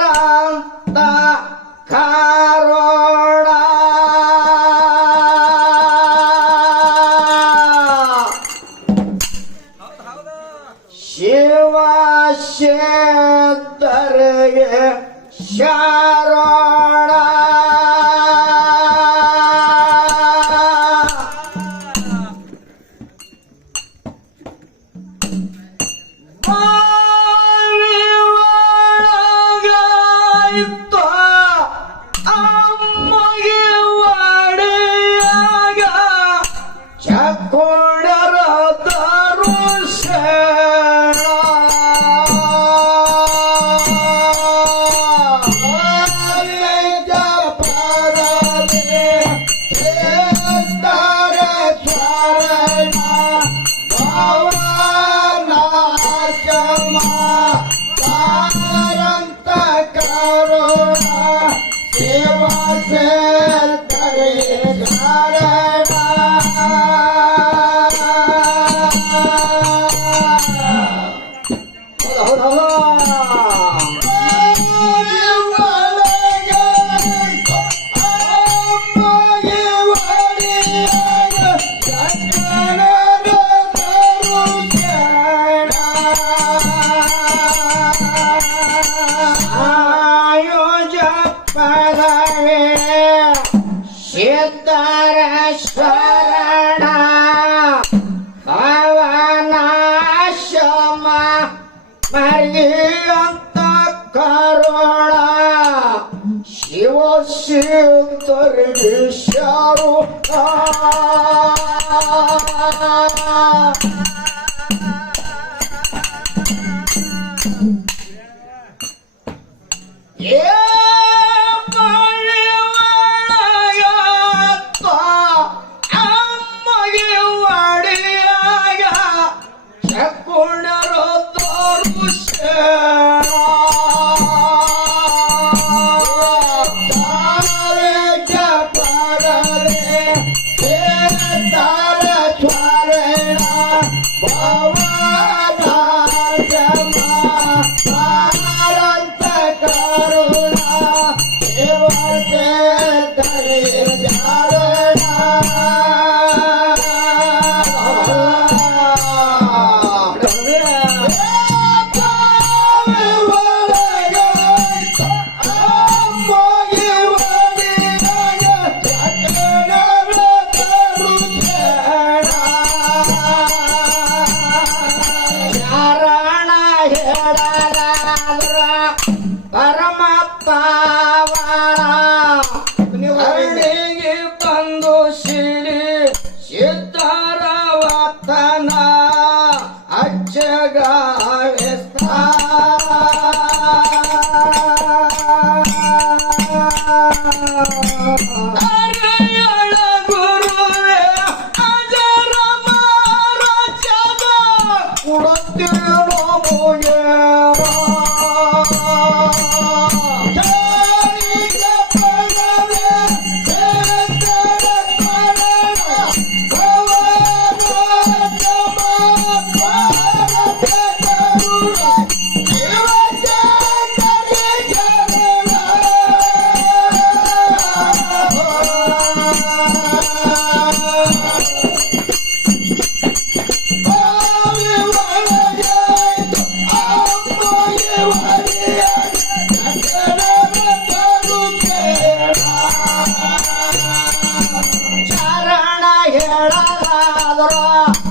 ಮಾತ್ನಾರಂತ ಕರುಣ ಶಿವ ಸಿದ್ಧರಿಗೆ ಶರಣ ಸಿದ್ಧರ ಶರಣ ಪವನಾಶಮ ಮರ್ಗಿಯಂತ ಕರುಣ ಶಿವ ಸಿದ್ಧರಿಗೆ ಶರಣ ಪರಮ ಪಾವನ ಹಳ್ಳಿಗೆ ಬಂದು ಸಿಡಿ ಸಿದ್ಧರ ವತನ ಅಜ್ಜಗಾವೆ ಗುರುವೇ ಅಜರ ಮಾರಚದ ಕುಡುತ್ತಿರೋ ಮುಯ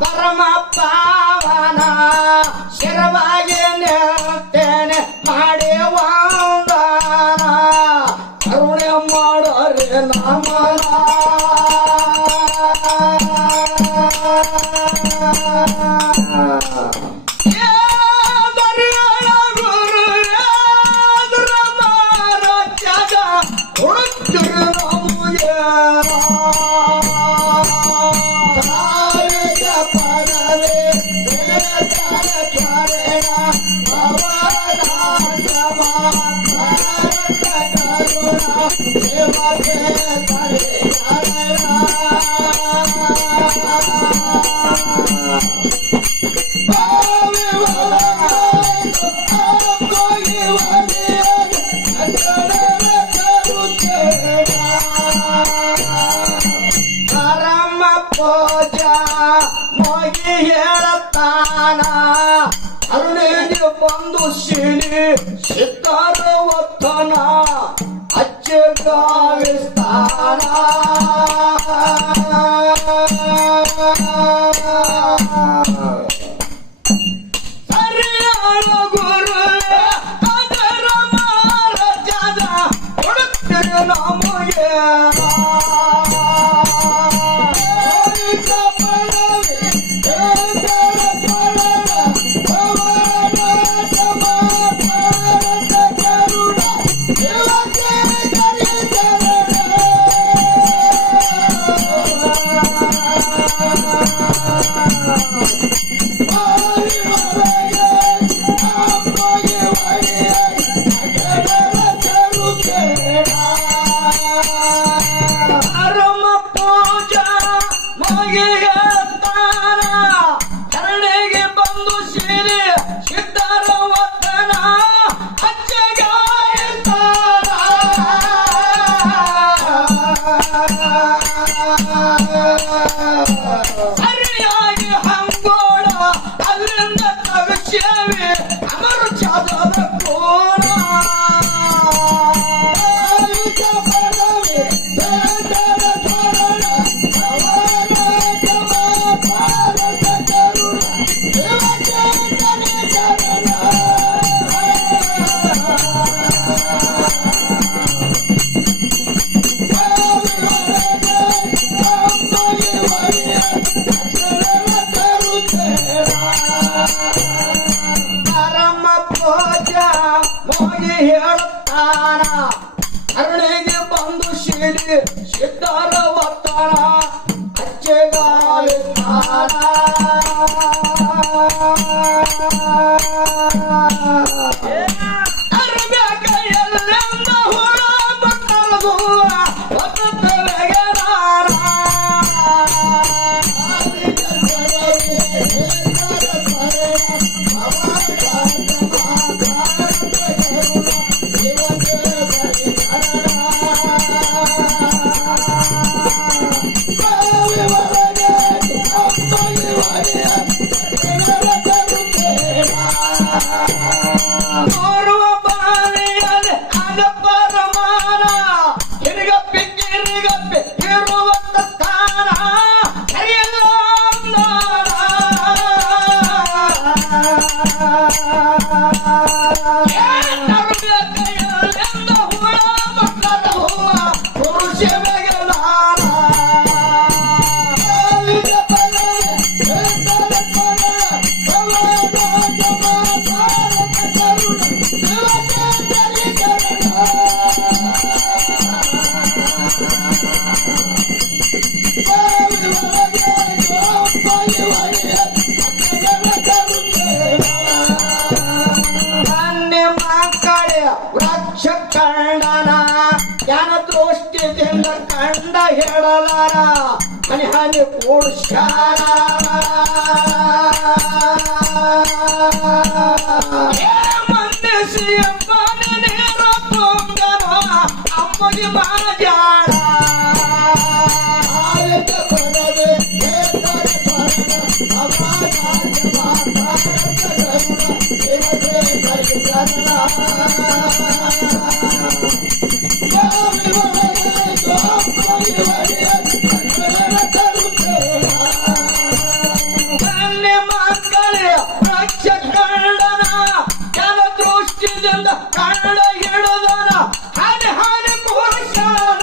ಪರಮ ಪಾವನ ಶಿರವಾಗಿ ನಿಲ್ತೇನೆ ಮಾಡಿ ವಂದನ ಕರುಣೆ ಮಾಡೋರೆ ನಮನ Oh, ಪೂಜ ಮಗಿ ಹೇಳತಾನ ಅರುಣಿಗೆ ಬಂದು ಶಿಲಿ ಸಿದ್ಧಾರ ಒತ್ತನ ಅಚ್ಚಗಾವಿಸ್ತಾನ ಸರಿಯಾಳ ಗುರು ಅದರ ಮಾರಜದ ಕೊಡುತ್ತೇನೆ ನಮಗೆ ಅರಮ ಪೂಜಾ ಮಗಿಯತ್ತಾನ ಕರುಣೆಗೆ ಬಂದು ಸೇರಿ ಸಿದ್ಧಾರ ವತನ ಸರಿಯಾಗಿ ಹಂಗೋಳ ಅಲ್ಲಿಂದ ತಗಸೇವೆ ಅಮರು ಚಾದದ ಕೋಣ ಪರಮ ಪೂಜಾ ಮೋಗಿ ಹೇಳುತ್ತಾನ ಅರುಣಿಗೆ ಬಂದು ಶಿಲಿ ಸಿದ್ಧಾರ ವರ್ತನ ಅಚ್ಚೆಗಾಲಿಸ್ತಾನ ಅರ್ಬ್ಯಾಕ ಎಲ್ಲೆಂದ ಹುಳ ಬಟ್ಟಲದು ಒತ್ತವೆಗೆ ನೋರುವ ಬಾವಿಯಲ್ಲಿ ಆಗ ಪರಮಾನ ಹಿರಿಗಪ್ಪಿ ಕಿರಿಗಪ್ಪಿ ಇರುವಂತ ಸ್ಥಾನ ಸರಿಯಲ್ಲ ಕೈಯಲ್ಲಿಂದ ಹೂವ ಮಕ್ಕಳ ಹೂವ ಪುರುಷ ವೃಕ್ಷ ಕಂಡನ ಜ್ಞಾನ ದೃಷ್ಟಿಯಿಂದ ಕಂಡ ಹೇಳಲಾರ ಮನೆ ಹಾನಿ ಕೂಡ್ಸ್ಯಾರ ಮಂದಿಸಿ ಅಮ್ಮನ ನೀರ ತುಂಗನ ಅಮ್ಮಗೆ ಮಾಜಾಡ ವೃಕ್ಷ ಕಂಡನ ಜನ ದೃಷ್ಟಿಯಿಂದ ಕಂಡ ಹಿಡಿದನ ಹಾನಿ ಹಾನಿ ಕೂರ್ಸಾನ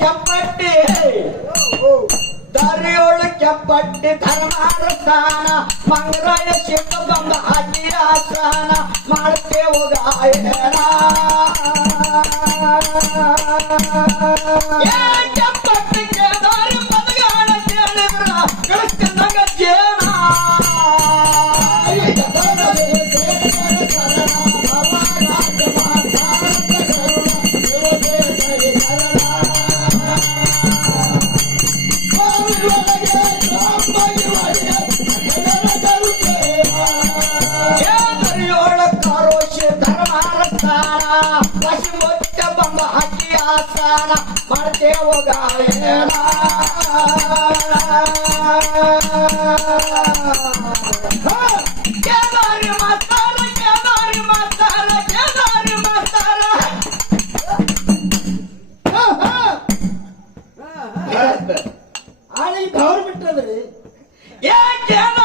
ಕೆಂಪಟ್ಟಿ ದಾರಿಯೋಳು ಕೆಂಪಟ್ಟಿ ಧರ್ಮಾರ ಸ್ಥಾನ ಮಂಗರಾಯ ಶಿವ ಬಂದ ಹಾಕಿ ಆಸ್ಥಾನ ಮಾಡ್ತೇವು ಗಾಯನ ಕೆಂಪಟ್ಟಿ ಕೇದಾರಿ ಮದಗಾಣ ಕೇಳಿದ್ರ ಕಳಿಸ್ತಿದ್ದಂಗ ಜೇನ ಮಾಡ್ತೇವು ಗಾಯನ ಕೇದಾರಿ ಮಾಸ್ತಾರ ಕೇದಾರಿ ಮಾಸ್ತಾರ ಕೇದಾರಿ ಮಾಸ್ತಾರ ಆಳಿ ಗೌರ್ ಬಿಟ್ಟದ್ರಿ ಏ ಕೇದಾರಿ